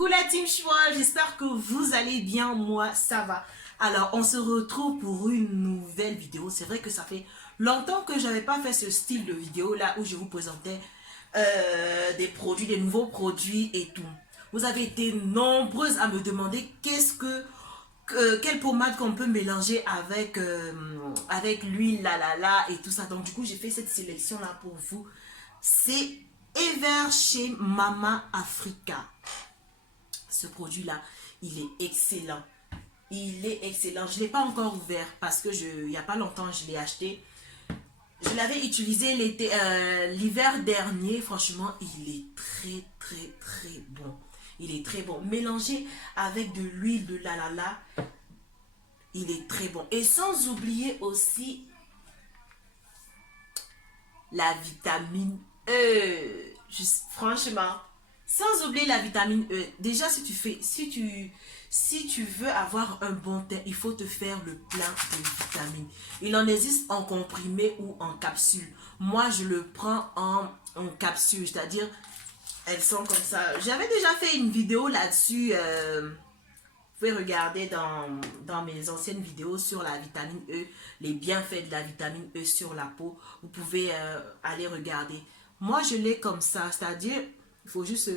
Coucou la team Choix, j'espère que vous allez bien, moi ça va. Alors on se retrouve pour une nouvelle vidéo. C'est vrai que ça fait longtemps que j'avais pas fait ce style de vidéo là où je vous présentais des produits, des nouveaux produits et tout. Vous avez été nombreuses à me demander quelle pommade qu'on peut mélanger avec l'huile la et tout ça. Donc du coup j'ai fait cette sélection là pour vous. C'est Ever chez Mama Africa. Ce produit-là, il est excellent. Il est excellent. Je ne l'ai pas encore ouvert parce que il n'y a pas longtemps, je l'ai acheté. Je l'avais utilisé l'hiver dernier. Franchement, il est très bon. Il est très bon. Mélangé avec de l'huile de la, il est très bon. Et sans oublier aussi la vitamine E. Franchement, sans oublier la vitamine E. Déjà, si tu veux avoir un bon teint, il faut te faire le plein de vitamines. Il en existe en comprimé ou en capsule. Moi, je le prends en capsule, c'est-à-dire, elles sont comme ça. J'avais déjà fait une vidéo là-dessus. Vous pouvez regarder dans mes anciennes vidéos sur la vitamine E, les bienfaits de la vitamine E sur la peau. Vous pouvez aller regarder. Moi, je l'ai comme ça, c'est-à-dire, il faut juste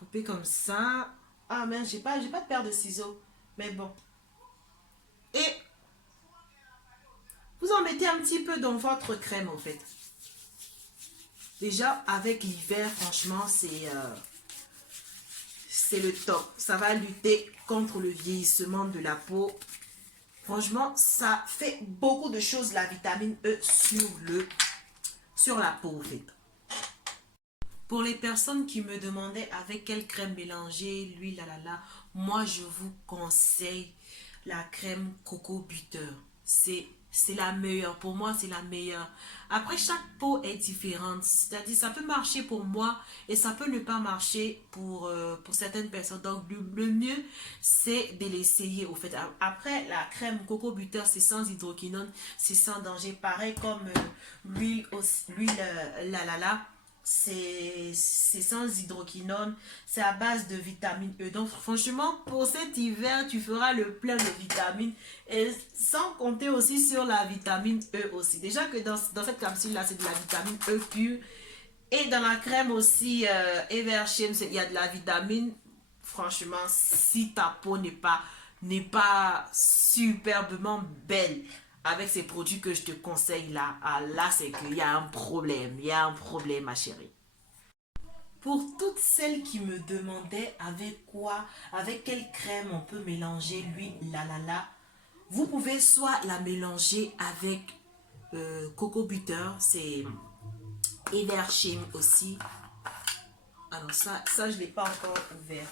couper comme ça. Ah, mais j'ai pas de paire de ciseaux. Mais bon. Et vous en mettez un petit peu dans votre crème, en fait. Déjà, avec l'hiver, franchement, c'est le top. Ça va lutter contre le vieillissement de la peau. Franchement, ça fait beaucoup de choses, la vitamine E, sur la peau, en fait. Pour les personnes qui me demandaient avec quelle crème mélanger, l'huile, moi, je vous conseille la crème Coco Butter. C'est la meilleure. Pour moi, c'est la meilleure. Après, chaque peau est différente. C'est-à-dire, ça peut marcher pour moi et ça peut ne pas marcher pour certaines personnes. Donc, le mieux, c'est de l'essayer, au fait. Après, la crème Coco Butter, c'est sans hydroquinone, c'est sans danger. Pareil comme l'huile c'est sans hydroquinone, c'est à base de vitamine E. Donc franchement, pour cet hiver, tu feras le plein de vitamines et sans compter aussi sur la vitamine E aussi. Déjà que dans cette capsule-là, c'est de la vitamine E pure. Et dans la crème aussi, Evershed, il y a de la vitamine. Franchement, si ta peau n'est pas superbement belle avec ces produits que je te conseille là, là c'est qu'il y a un problème. Il y a un problème, ma chérie. Pour toutes celles qui me demandaient avec quelle crème on peut mélanger l'huile vous pouvez soit la mélanger avec Coco Butter, c'est Evershed aussi. Alors ça je ne l'ai pas encore ouvert.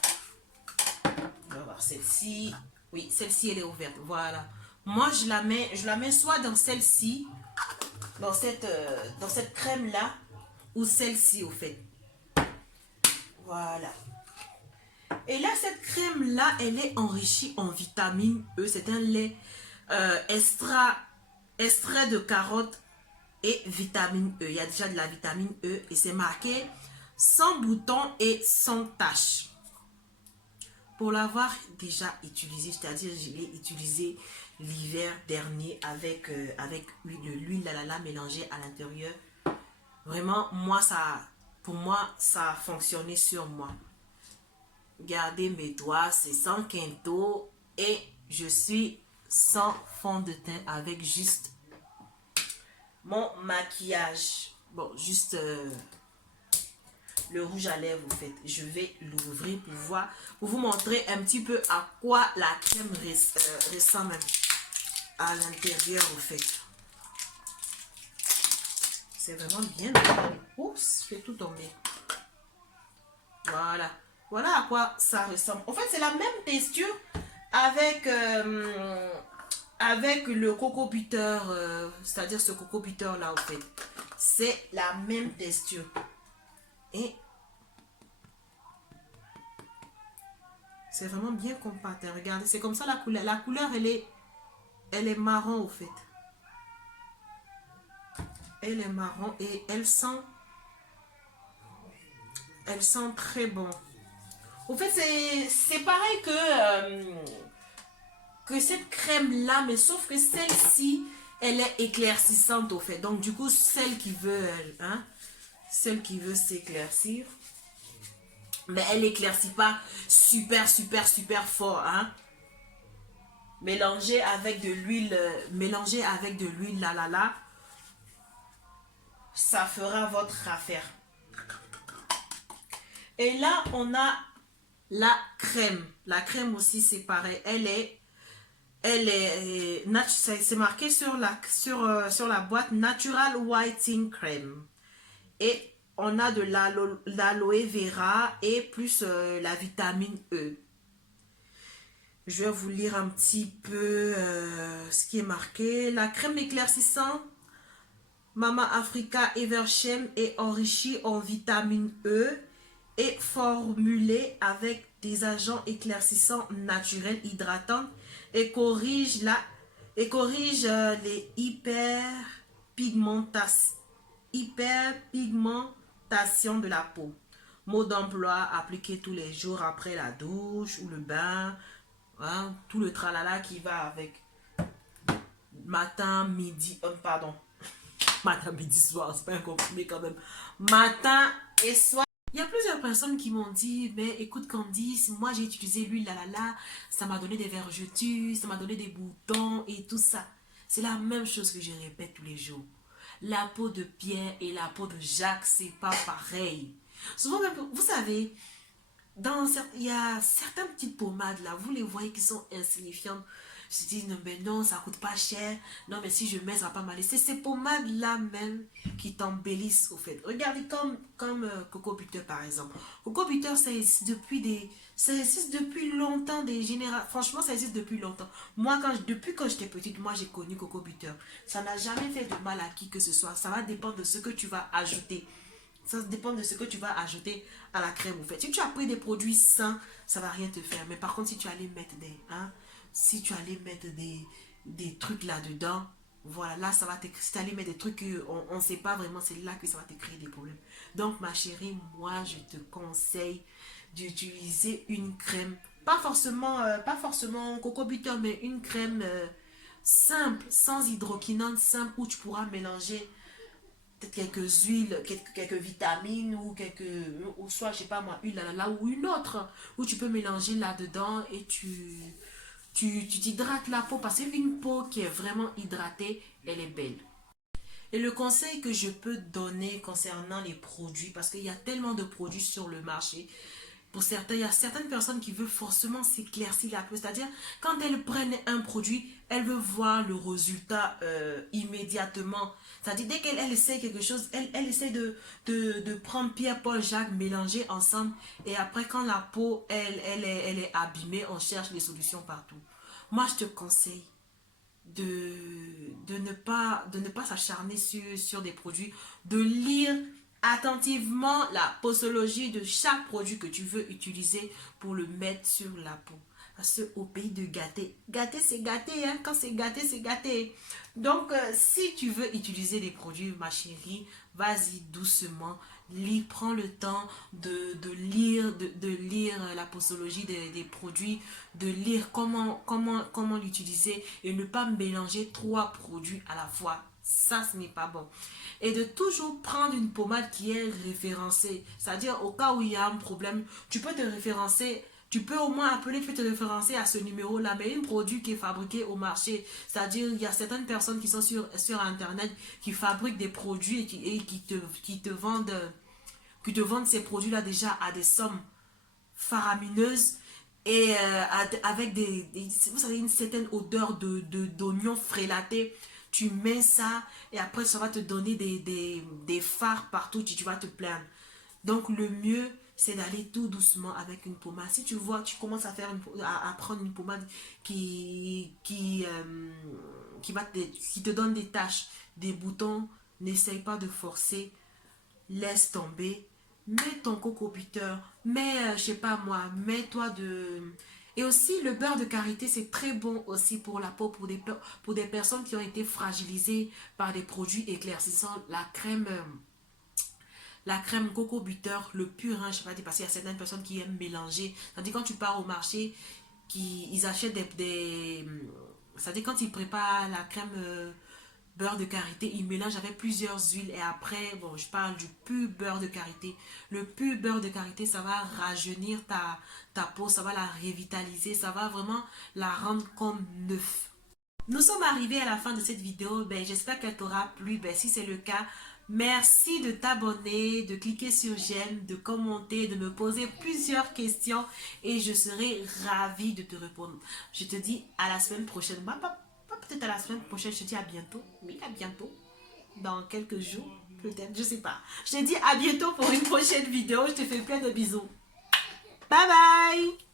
On va voir celle-ci. Oui, celle-ci, elle est ouverte. Voilà. Moi, je la mets soit dans celle-ci, dans cette crème-là, ou celle-ci, au fait. Voilà. Et là, cette crème-là, elle est enrichie en vitamine E. C'est un lait extrait de carotte et vitamine E. Il y a déjà de la vitamine E et c'est marqué sans boutons et sans taches. Pour l'avoir déjà utilisé, c'est-à-dire je l'ai utilisé l'hiver dernier avec l'huile mélangée à l'intérieur. Vraiment, pour moi, ça a fonctionné sur moi. Regardez mes doigts, c'est sans quinto et je suis sans fond de teint avec juste mon maquillage. Bon, juste le rouge à lèvres, vous faites. Je vais l'ouvrir pour vous montrer un petit peu à quoi la crème ressemble à l'intérieur, au fait. C'est vraiment bien. Oups, je vais tout tomber. Voilà. Voilà à quoi ça ressemble. En fait, c'est la même texture avec le coco butter, c'est-à-dire ce coco butter là, en fait. C'est la même texture. Et c'est vraiment bien compacté. Regardez, c'est comme ça la couleur. La couleur, elle est marron, au fait. Elle est marron et elle sent très bon. Au fait, c'est pareil que cette crème-là, mais sauf que celle-ci, elle est éclaircissante au fait. Donc, du coup, celle qui veut, hein, celle qui veut s'éclaircir, mais elle éclaircit pas super, super, super fort, hein. Mélangez avec de l'huile, là, ça fera votre affaire. Et là, on a la crème. La crème aussi, c'est pareil. C'est marqué sur la boîte Natural Whitening Cream. Et on a de l'aloe vera et plus la vitamine E. Je vais vous lire un petit peu ce qui est marqué. La crème éclaircissante Mama Africa Evershem est enrichie en vitamine E et formulée avec des agents éclaircissants naturels hydratants et corrige les hyperpigmentation de la peau. Mot d'emploi appliqué tous les jours après la douche ou le bain. Hein, tout le tralala qui va avec matin, midi, pardon, matin, midi, soir, c'est pas un comprimé quand même. Matin et soir. Il y a plusieurs personnes qui m'ont dit, mais écoute Candice, moi j'ai utilisé l'huile ça m'a donné des vergetures, ça m'a donné des boutons et tout ça. C'est la même chose que je répète tous les jours. La peau de Pierre et la peau de Jacques, c'est pas pareil. Souvent, même, vous savez, il y a certaines petites pommades là, vous les voyez qui sont insignifiantes. Je dis non, mais non, ça coûte pas cher. Non, mais si je mets, ça va pas m'aller. C'est ces pommades là même qui t'embellissent au fait. Regardez comme Coco Butter par exemple. Coco Butter, ça existe depuis longtemps, des générations. Franchement, ça existe depuis longtemps. Moi, depuis quand j'étais petite, moi j'ai connu Coco Butter. Ça n'a jamais fait de mal à qui que ce soit. Ça va dépendre de ce que tu vas ajouter. Ça dépend de ce que tu vas ajouter à la crème au fait. Si tu as pris des produits sains, ça va rien te faire. Mais par contre, si tu allais mettre si tu allais mettre des trucs là-dedans, voilà, là, ça va te, si tu allais mettre des trucs qu'on ne sait pas vraiment, c'est là que ça va te créer des problèmes. Donc, ma chérie, moi, je te conseille d'utiliser une crème, pas forcément coco butter, mais une crème simple, sans hydroquinone, simple, où tu pourras mélanger peut-être quelques huiles, quelques vitamines ou soit, je sais pas moi, une là ou une autre, où tu peux mélanger là-dedans et tu t'hydrates la peau parce qu'une peau qui est vraiment hydratée, elle est belle. Et le conseil que je peux donner concernant les produits, parce qu'il y a tellement de produits sur le marché, pour certains, il y a certaines personnes qui veulent forcément s'éclaircir la peau. C'est-à-dire, quand elles prennent un produit, elles veulent voir le résultat immédiatement. C'est-à-dire, dès qu'elle essaie quelque chose, elle essaie de prendre Pierre, Paul, Jacques, mélanger ensemble. Et après, quand la peau, elle est abîmée, on cherche les solutions partout. Moi, je te conseille de ne pas s'acharner sur des produits, de lire attentivement la posologie de chaque produit que tu veux utiliser pour le mettre sur la peau. Parce qu'au pays de gâter, gâter c'est gâter, hein? Quand c'est gâté, c'est gâté. Donc, si tu veux utiliser des produits, ma chérie, vas-y doucement, lis, prends le temps de lire la posologie des produits, de lire comment l'utiliser et ne pas mélanger trois produits à la fois. Ça, ce n'est pas bon. Et de toujours prendre une pommade qui est référencée. C'est-à-dire, au cas où il y a un problème, tu peux te référencer. Tu peux au moins appeler, tu peux te référencer à ce numéro-là, mais un produit qui est fabriqué au marché. C'est-à-dire, il y a certaines personnes qui sont sur Internet qui fabriquent des produits et qui te vendent ces produits-là déjà à des sommes faramineuses et avec vous savez, une certaine odeur d'oignon frélaté. Tu mets ça et après ça va te donner des fards partout, tu vas te plaindre. Donc le mieux c'est d'aller tout doucement avec une pommade. Si tu vois, tu commences à prendre une pommade qui te donne des taches, des boutons, n'essaye pas de forcer, laisse tomber, mets ton coco butter, mets, je sais pas moi, mets-toi de... Et aussi, le beurre de karité, c'est très bon aussi pour la peau, pour des personnes qui ont été fragilisées par des produits éclaircissants. la crème coco butter, le pur, hein, je sais pas dire, parce qu'il y a certaines personnes qui aiment mélanger. Tandis que quand tu pars au marché, ils achètent c'est-à-dire quand ils préparent la crème beurre de karité, ils mélangent avec plusieurs huiles et après, bon, je parle du pur beurre de karité. Le pur beurre de karité, ça va rajeunir ta peau, ça va la revitaliser, ça va vraiment la rendre comme neuf. Nous sommes arrivés à la fin de cette vidéo. Ben, j'espère qu'elle t'aura plu. Ben, si c'est le cas, merci de t'abonner, de cliquer sur j'aime, de commenter, de me poser plusieurs questions et je serai ravie de te répondre. Je te dis à la semaine prochaine. Pas peut-être à la semaine prochaine, je te dis à bientôt. Oui, à bientôt. Dans quelques jours, peut-être, je sais pas. Je te dis à bientôt pour une prochaine vidéo. Je te fais plein de bisous. Bye bye!